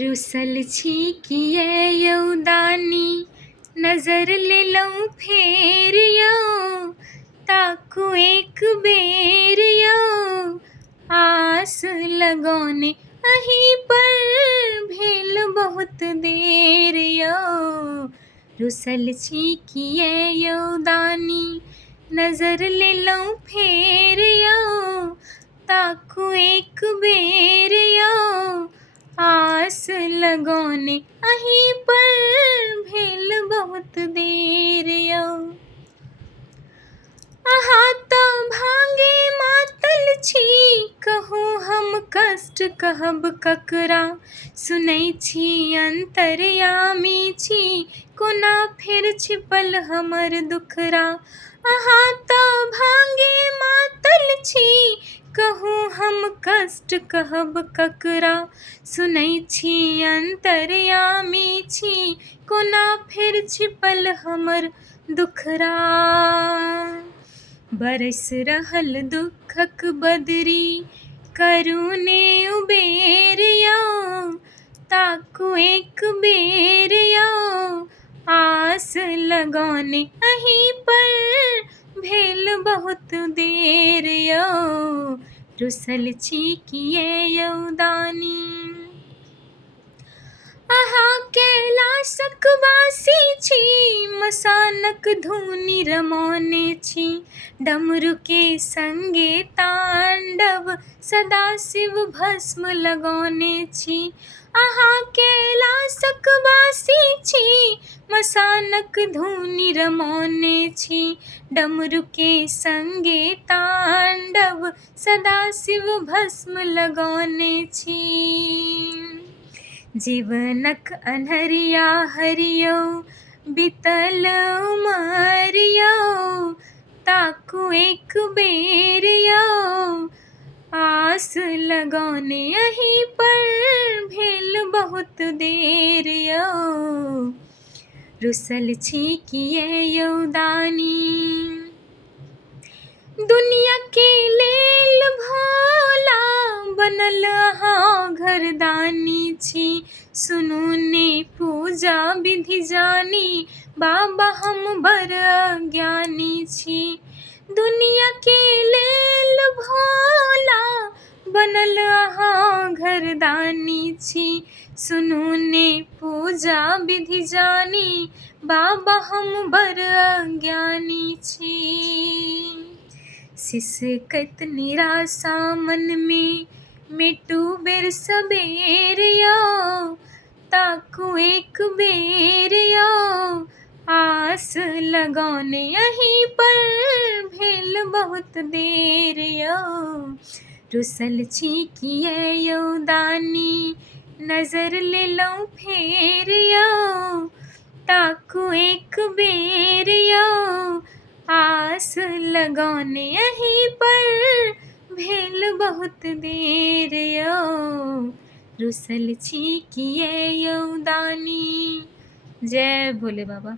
रुसल छी किए यौदानी नजर ले लऊं फेर यौ ताकू एक बेर यौ आस लगौने अहीं पर भेल बहुत देर यौ रुसल छी किए यौदानी नजर ले लऊं फेर यौ ताकू एक बेर यौ आस लगौने अहीं पर भेल बहुत देर यौ अहाँ तऽ भांगे मातल छी कहूँ हम कष्ट कहब ककरा सुनै छी अंतर्यामी छी कोना फेर छिपल हमर दुखरा अहाँ तऽ भांगे मातल छी कहूँ हम कष्ट कहब ककरा सुनै छी अंतर्यामी छी कोना फेर छिपल हमर दुखरा बरस रहल दुखक बदरी करू ने उबेर यौ ताकू एक बेर यौ आस लगौने अहीं पर भेल बहुत देर यौ रुसल छी किए यौदानी अहाँ कैलाशक वासी छी मसानक धुनि रमौने छी डमरू के संगे तांडव सदाशिव भस्म लगौने छी अहाँ कैलाशक वासी छी मसानक धुनि रमौने छी डमरू के संगे तांडव सदाशिव भस्म लगौने छी जीवनक अन्हरिया हरियौ बितल उमर यौ ताकू एक बेर यौ आस लगौने अहीं पर भेल बहुत देर यौ रुसल छी किए यौदानी दुनिया के लेल भोला बनल अहाँ घरदानी छी सुनू ने पूजा विधि जानी बाबा हम बड़ अज्ञानी छी दुनिया के लेल भोला बनल अहाँ घरदानी छी सुनू ने पूजा विधि जानी बाबा हम बड़ अज्ञानी छी सिसकत निराशा मन में मिटू बेर सबेर यौ ताकू एक बेर यौ आस लगौने अहीं पर भेल बहुत देर यौ रुसल छी किए यौदानी नजर ले लऊं फेर यौ ताकू एक बेर यौ आस लगौने अहीं पर भेल बहुत देर यौ रुसल छी किए यौदानी जय भोले बाबा।